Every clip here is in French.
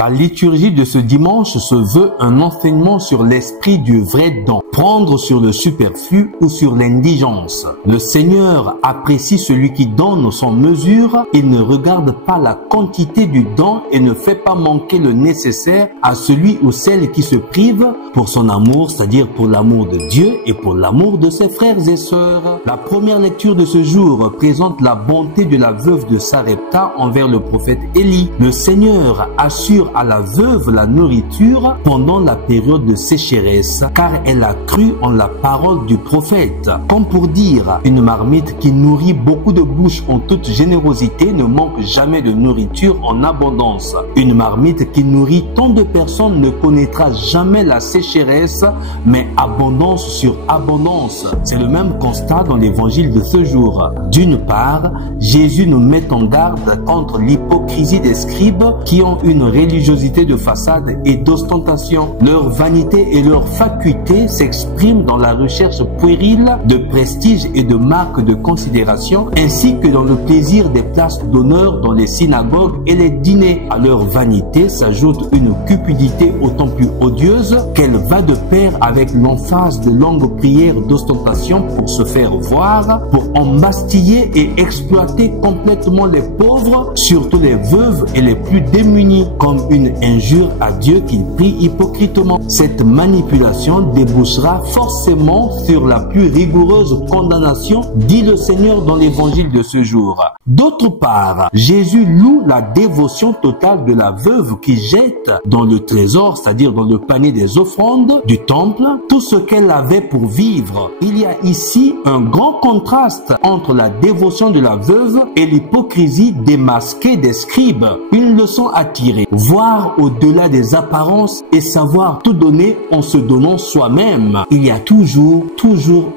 La liturgie de ce dimanche se veut un enseignement sur l'esprit du vrai don, prendre sur le superflu ou sur l'indigence. Le Seigneur apprécie celui qui donne sans mesure, il ne regarde pas la quantité du don et ne fait pas manquer le nécessaire à celui ou celle qui se prive pour son amour, c'est-à-dire pour l'amour de Dieu et pour l'amour de ses frères et sœurs. La première lecture de ce jour présente la bonté de la veuve de Sarepta envers le prophète Élie. Le Seigneur assure à la veuve la nourriture pendant la période de sécheresse, car elle a cru en la parole du prophète. Comme pour dire, une marmite qui nourrit beaucoup de bouches en toute générosité ne manque jamais de nourriture en abondance. Une marmite qui nourrit tant de personnes ne connaîtra jamais la sécheresse, mais abondance sur abondance. C'est le même constat dans l'évangile de ce jour. D'une part, Jésus nous met en garde contre l'hypocrisie des scribes qui ont une religiosité de façade et d'ostentation. Leur vanité et leur fatuité s'expriment dans la recherche puérile de prestige et de marques de considération, ainsi que dans le plaisir des places d'honneur dans les synagogues et les dîners. À leur vanité s'ajoute une cupidité autant plus odieuse qu'elle va de pair avec l'emphase de longues prières d'ostentation pour se faire voir, pour embastiller et exploiter complètement les pauvres, surtout les veuves et les plus démunis, comme une injure à Dieu qu'ils prient hypocritement. Cette manipulation débouchera forcément sur la plus rigoureuse condamnation, dit le Seigneur dans l'évangile de ce jour. D'autre part, Jésus loue la dévotion totale de la veuve qui jette dans le trésor, c'est-à-dire dans le panier des offrandes du temple, tout ce qu'elle avait pour vivre. Il y a ici un grand contraste entre la dévotion de la veuve et l'hypocrisie démasquée des scribes. Une leçon à tirer, voir au-delà des apparences et savoir tout donner en se donnant soi-même. Il y a toujours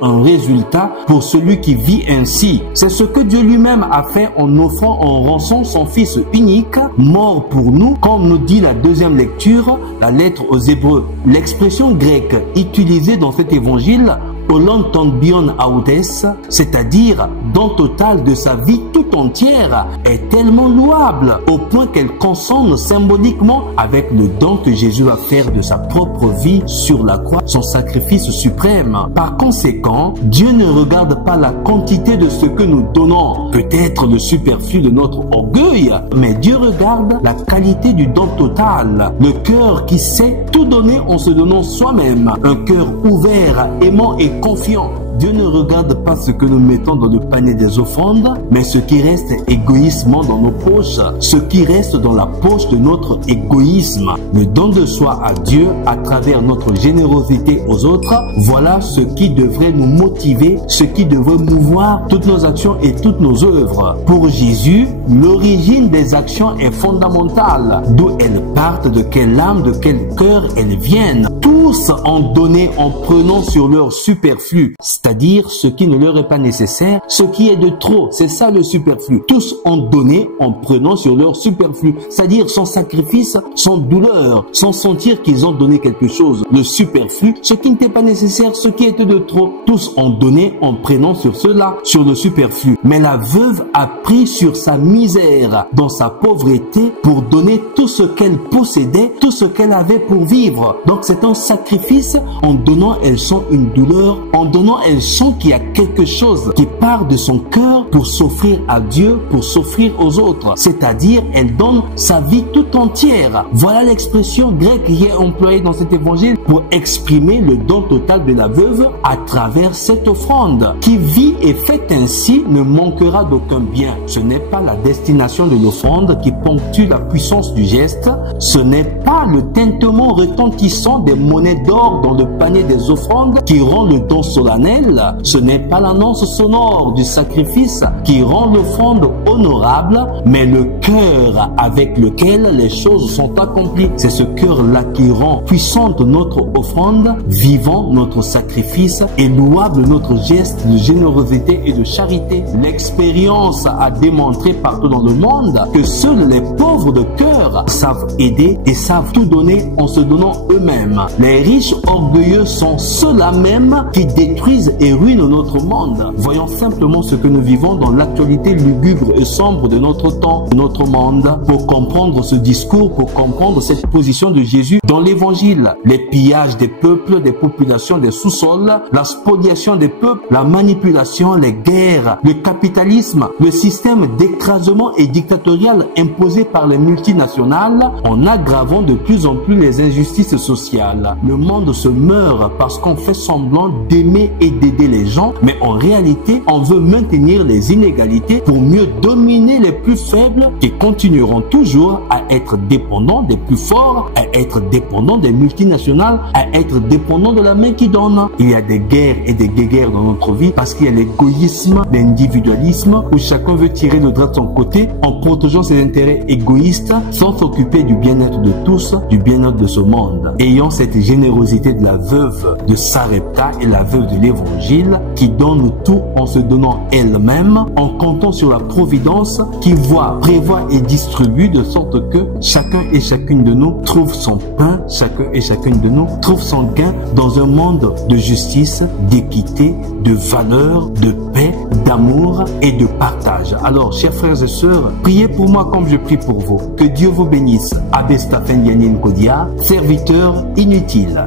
un résultat pour celui qui vit ainsi. C'est ce que Dieu lui-même a fait en offrant en rançon son Fils unique, mort pour nous, comme nous dit la deuxième lecture, la lettre aux Hébreux. L'expression grecque utilisée dans cet évangile, Olon ton bion autes, c'est-à-dire don total de sa vie tout entière, est tellement louable au point qu'elle consonne symboliquement avec le don que Jésus va faire de sa propre vie sur la croix, son sacrifice suprême. Par conséquent, Dieu ne regarde pas la quantité de ce que nous donnons, peut-être le superflu de notre orgueil, mais Dieu regarde la qualité du don total, le cœur qui sait tout donner en se donnant soi-même, un cœur ouvert, aimant et confiant. Dieu ne regarde pas ce que nous mettons dans le panier des offrandes, mais ce qui reste égoïsement dans nos poches, ce qui reste dans la poche de notre égoïsme. Le don de soi à Dieu à travers notre générosité aux autres, voilà ce qui devrait nous motiver, ce qui devrait mouvoir toutes nos actions et toutes nos œuvres. Pour Jésus, l'origine des actions est fondamentale, d'où elles partent, de quelle âme, de quel cœur elles viennent. Tous ont donné en prenant sur leur superflu, c'est-à-dire ce qui ne leur est pas nécessaire, ce qui est de trop, c'est ça le superflu. Tous ont donné en prenant sur leur superflu, c'est-à-dire sans sacrifice, sans douleur, sans sentir qu'ils ont donné quelque chose. Le superflu, ce qui n'était pas nécessaire, ce qui était de trop. Tous ont donné en prenant sur cela, sur le superflu. Mais la veuve a pris sur sa misère, dans sa pauvreté, pour donner tout ce qu'elle possédait, tout ce qu'elle avait pour vivre. Donc c'est un sacrifice. En donnant, elle sent une douleur. En donnant, elle sent qu'il y a quelque chose qui part de son cœur pour s'offrir à Dieu, pour s'offrir aux autres. C'est-à-dire, elle donne sa vie tout entière. Voilà l'expression grecque qui est employée dans cet évangile pour exprimer le don total de la veuve à travers cette offrande. Qui vit et fait ainsi ne manquera d'aucun bien. Ce n'est pas la destination de l'offrande qui ponctue la puissance du geste. Ce n'est pas le tintement retentissant des monnaies d'or dans le panier des offrandes qui rend le don solennel. Ce n'est pas l'annonce sonore du sacrifice qui rend l'offrande honorable, mais le cœur avec lequel les choses sont accomplies. C'est ce cœur-là qui rend puissante notre offrande, vivant notre sacrifice et louable notre geste de générosité et de charité. L'expérience a démontré partout dans le monde que seuls les pauvres de cœur savent aider et savent tout donner en se donnant eux-mêmes. Les riches orgueilleux sont ceux-là même qui détruisent et ruinent notre monde. Voyons simplement ce que nous vivons dans l'actualité lugubre et côté sombre de notre temps, de notre monde, pour comprendre ce discours, pour comprendre cette position de Jésus dans l'évangile. Les pillages des peuples, des populations, des sous-sols, la spoliation des peuples, la manipulation, les guerres, le capitalisme, le système d'écrasement et dictatorial imposé par les multinationales en aggravant de plus en plus les injustices sociales. Le monde se meurt parce qu'on fait semblant d'aimer et d'aider les gens, mais en réalité, on veut maintenir les inégalités pour mieux dominer les plus faibles qui continueront toujours à être dépendants des plus forts, à être dépendants des multinationales, à être dépendants de la main qui donne. Il y a des guerres et des guéguerres dans notre vie parce qu'il y a l'égoïsme, l'individualisme où chacun veut tirer le drap de son côté en protégeant ses intérêts égoïstes sans s'occuper du bien-être de tous, du bien-être de ce monde. Ayant cette générosité de la veuve de Sarepta et la veuve de l'évangile qui donne tout en se donnant elle-même, en comptant sur la providence qui voit, prévoit et distribue de sorte que chacun et chacune de nous trouve son pain, chacun et chacune de nous trouve son gain dans un monde de justice, d'équité, de valeur, de paix, d'amour et de partage. Alors, chers frères et sœurs, priez pour moi comme je prie pour vous. Que Dieu vous bénisse. Abbé Stephen Yanin Kodia, serviteur inutile.